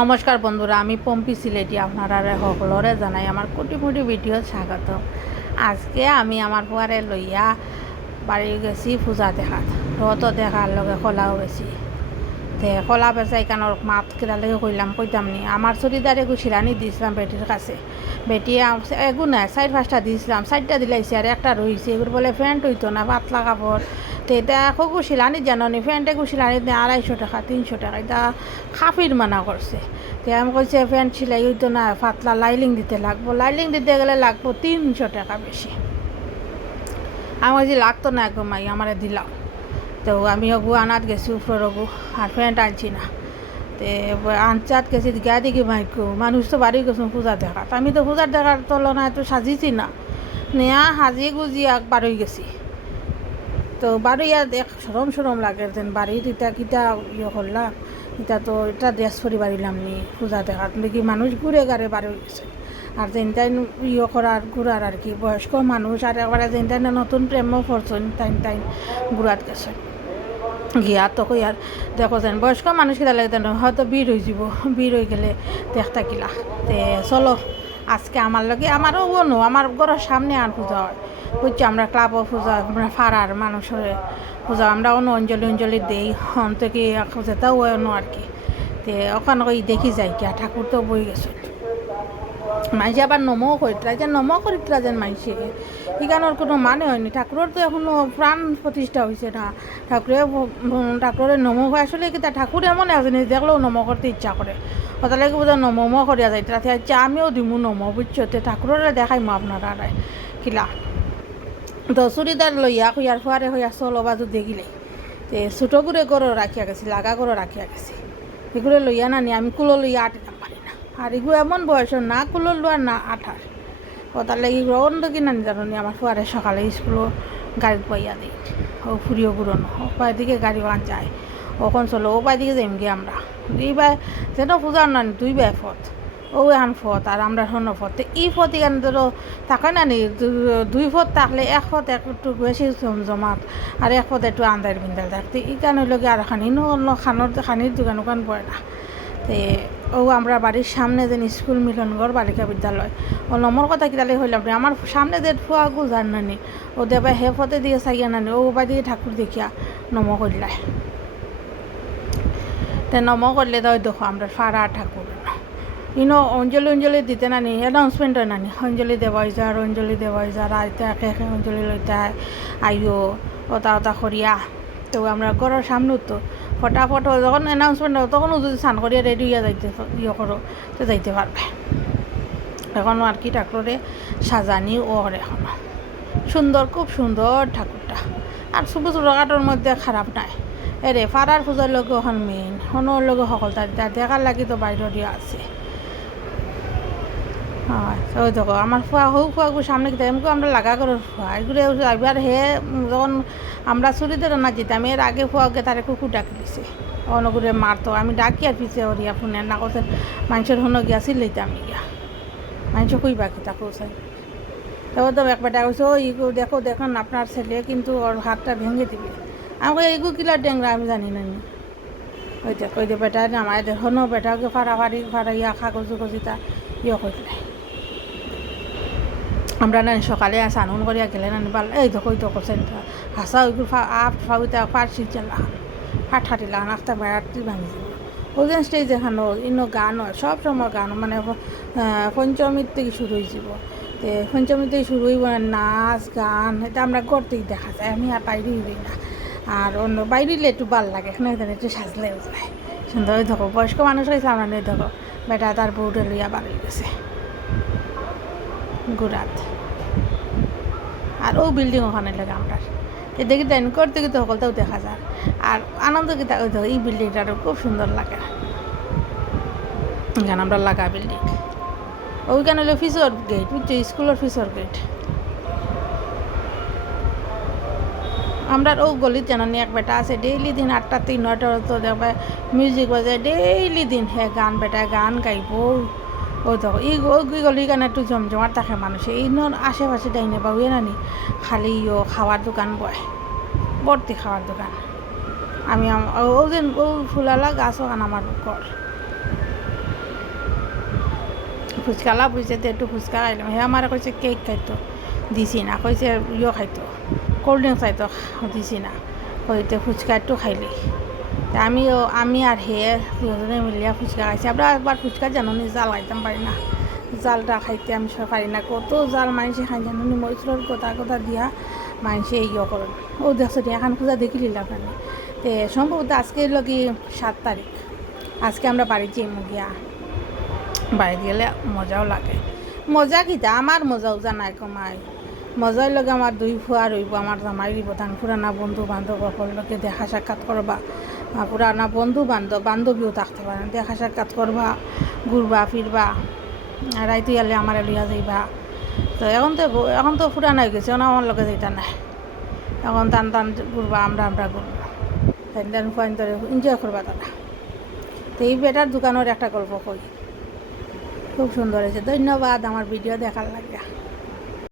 নমস্কার বন্ধুরা, আমি পম্পি সিলেটি আপনারা সকলরে জানাই আমার কোটি কোটি ভিডিও স্বাগত। আজকে আমি আমার ফুয়ারে লইয়া বাড়ি গেছি পূজা দেখাত, রথ দেখার লগে খোলাও গেছি। তে খোলা বেচা এখানোর মাত কেটালেগে কইতাম নি আমার চুড়িদারে গুছিরানি দিয়েছিলাম বেটির কাছে। বেটি এগু নাই 4-5টা দিয়েছিলাম, 4টা দিলাইছে আর একটা রয়েছে। এগুলো বলে প্যান্ট হইতো না, পাতলা কাপড়। তো এটা এখন গুছিলানি জানি প্যান্টে গুছিলানি 250 টাকা 300 টাকা, এটা খাফির মানা করছে। তো আমি কইছে প্যান্ট সিলাই হইতো না, পাতলা লাইলিং দিতে লাগবো, লাইলিং দিতে গেলে লাগবো 300 টাকা বেশি। আমি কইছি লাগতো না, একদম মাই আমারে দিলাম। তো আমি ওগু আনাত গেছি উপরের ওগু, আর প্যান্ট আনছি না। তে আনচাত গেছি গিয়া দেখি মাইকো মানুষ তো বাড়ি গেছো পূজা দেখাত। আমি তো পূজার দেখার তুলনায় তো সাজিছি না, নেয়া সাজি গুজি একবার হয়ে গেছি। তো বাড়ি আর দেখ সরম লাগে যেন বাড়ির ইটা কিটা করলাম। এটা তো এটা ড্রেস পরি বাড়িলাম নি পূজা দেখাত, দেখি মানুষ ঘুরে গাড়ে বাড়ি হয়ে গেছে। আর যেন তাই করার ঘুরার আর কি বয়স্ক মানুষ, আর একবারে যেন তাই নতুন প্রেমও করছেন তাই ঘুরাত গেছে। গিয়া তো কই আর দেখো যেন বয়স্ক মানুষ কিনা লাগে যেন হয়তো বীর হয়ে যাব, বীর হয়ে গেলে দেখতা কিলা। তে চলো আজকে আমার লগে আমারও অন্য আমার ঘরের সামনে আর পূজা হয়, বুঝছি আমরা ক্লাবও পূজা, আমরা ফাড়ার মানুষের পূজা আমরা অন্য অঞ্জলি দেই অন্তকে যেটাও অন্য আর কি। তে ওখানে ওই দেখি যাই কি ঠাকুর তো বই গেছে। মাইসে আবার নমো করিতরা যে নমো করিতরা যেন মাইসে এখানোর কোনো মানে হয়নি। ঠাকুরের তো এখনও প্রাণ প্রতিষ্ঠা হয়েছে না, ঠাকুরের নমো হয় আসলে কি তা ঠাকুর এমন আছে জিনিস দেখলেও নমো করতে ইচ্ছা করে। ওটা লাগে বোধহয় নমো করিয়া যাইতে আচ্ছা আমিও দিমু নমো, বুঝছো? তো ঠাকুরের দেখাইমো আপনারা কিলা। তো চুড়িদার লইয়া খুঁয়ার ফুয়ারে হইয়া চলো বাজু দেখিলে তে ছোটো করে গরো রাখিয়া গেছি, লাগা গরো রাখিয়া গেছি। এগুলো লইয়া নানি আমি কুলো লইয়া আটিতাম পারি না। আর এগুলো এমন বয়স না কুলো লোয়ার না আঠার। ও তার লাগে অন্য কি নানি জানি আমার ফুয়ারে সকালে স্কুলও গাড়িত পাইয়া দিই, ও ফুরিও ঘুরোনো ও পায়ে দিকে গাড়ি বান যায় ওখন চলো ও পায়ে দিকে যাইম গিয়ে আমরা দুই বাই যেন পূজার নানি 2 বাই পথ, ও এখন পথ আর আমরা হন্য পথ। তো এই পথ এখানে ধরো থাকে না নি 2 পথ থাকলে 1 পথ একটু বেশি জমাত আর 1 পথ একটু আন্দার বিন্দাল থাকতে এখানে হইল গিয়ে আর অন্য খানির দোকান ওখান পড়ে না। তে ও আমরা বাড়ির সামনে যেন স্কুল মিলনগড় বালিকা বিদ্যালয় ও নম্বর কথা কিতালে হইলাম আমার সামনে যে ফুয়া গুজার নানি ও দেবা হে পথে দিয়ে চাইয়া নানি ও বা দিয়ে ঠাকুর দেখিয়া নম করলায়। তে নম করলে তো দেখো আমরা ফাড়া ঠাকুর অঞ্জলি দিতে নানি অ্যানাউন্সমেন্ট হয় নানি অঞ্জলি দেওয়াই যার আইতে একে অঞ্জলি লইতে আইও ওটা করিয়া। তো আমরা ঘরের সামনে তো ফটাফট যখন অ্যানাউন্সমেন্ট হয় তখনও যদি স্নান করিয়া রেডি হইয়া যাইতে করো তো যাইতে পারবে। এখনও আর কি ঠাকুরে সাজানি ওর এখনও সুন্দর, খুব সুন্দর ঠাকুরটা। আর ছোটো কাটোর মধ্যে খারাপ নাই এরে ফাড়ার পূজার লগে ওখান মেইন হনোর লগে সকল তার দেখার লাগি তো বাইরেও আছে। হয় ওই দেখো আমার ফুয়াগু সামনে কিতা এমনি আমরা লাগা করে ফুয়া এগুলো এবার হে যখন আমরা চুরিদের না যেতাম এর আগে ফুয়াকে তার কুকুর ডাকি দিছে অনগুরে মারতো আমি ডাকি আর পিছিয়ে হরিয়া ফোনে না করতে মানুষের হনো গিয়া চিল্লাইতাম গিয়া মানুষ কই বাকি তা কোথায়। তারপর তো একবারটা কইছে ও ইগু দেখুন আপনার ছেলে কিন্তু ওর হাতটা ভেঙে দিবে। আমি কই এগু কিলার ডেংরা আমি জানি না নি ওই দেখ ওই যে বেটা আমার হনো বেটাকে ফাড়াইয়া কাগজিতা করলে আমরা না সকালে স্নান করিয়া গেলে না পাল এই দেখো করছেন হাসা ওইগুলো ফাউতা ফার্সি চালান ফাটিলাম একটা বেড়াটি ভাঙি যাব ওই স্টেজ এখানো ইনো গান হয় সব সময় গান মানে পঞ্চমীর থেকে শুরু হয়ে যাব। তো পঞ্চমীর থেকে শুরু হইব নাচ গান এটা আমরা ঘর থেকে দেখা যায়, আমি আর বাইরে হইবই না। আর অন্য বাইরে একটু ভাল লাগে এখানে একটু সাজলেও যায় সুন্দর। ওই দেখো বয়স্ক মানুষ হয়েছে আমরা নেই দেখো বেটা তার বউটা লইয়া বাড়ি গেছে গুড়াত। আর ও বিল্ডিং ওখানে লাগে আমরা দেখি দেন করতে কিন্তু সকলটাও দেখা যায়। আর আনন্দ কিতা ওই দেখো এই বিল্ডিংটারও খুব সুন্দর লাগে এখানে আমরা লাগা বিল্ডিং। ওইখানে হলো ফিসর গেট বুঝছো, স্কুলের ফিসর গেট। আমরা ও গলিত জানানি এক বেটা আছে ডেইলি দিন 8টা থেকে 9টা তো দেখবে মিউজিক বাজায় ডেইলি দিন হে গান বেটা গান গাইব। ওই দেখো ওই গলি গান একটু জমজমার থাকে মানুষ এই আশেপাশে ডাইনে বা ওই নানি খালি খাওয়ার দোকান বয় ভর্তি খাওয়ার দোকান। আমি ও দিন ও ফুলালা গাছ ওখান আমার ঘর ফুচকালা বুঝছে তো একটু ফুচকা খাইলাম। হে আমার কইছে কেক খাইতো, দিছি না। কইছে খাইতো, কোল্ড ড্রিঙ্কস খাইতো, দিছি না। কইতে ফুচকা একটু খাইলি। আমি আর হে দুজনে মিলিয়া ফুচকা খাইছি। আমরা একবার ফুচকা জানুনি জাল খাইতাম পারি না, জালটা খাইতে আমি পারি না। কত জাল মানুষে খাই জানুনি, মরিচুর কথা দিয়া মানুষে করেন। ও দেখছো এখন পূজা দেখিলিল আপনার। তে সম্ভবত আজকে লগি 7 তারিখ। আজকে আমরা বাড়ি যাই গিয়া, বাড়ি গেলে মজাও লাগে। মজা কিতা আমার মজা উজা নাই কমাই। মজার লগে আমার 2 ফুয়া রইব, আমার জামাই রইব, তান পুরানা বন্ধু বান্ধব সকলকে দেখা সাক্ষাৎ করবা। পুরানা বন্ধু বান্ধবীও থাকতে পারেন, দেখা সাক্ষাৎ করবা, ঘুরবা ফিরবা, রাইতে গেলে আমার লইয়া যাইবা। তো এখন তো পুরানা হয়ে গেছে, এখন আমার লগে যাইতা নাই। এখন টান ঘুরবা, আমরা ঘুরবো, তাই ফাইন ধরে এনজয় করবা তারা। তো এই বেটার দোকানের একটা গল্প কই, খুব সুন্দর হয়েছে। ধন্যবাদ আমার ভিডিও দেখার লাগে।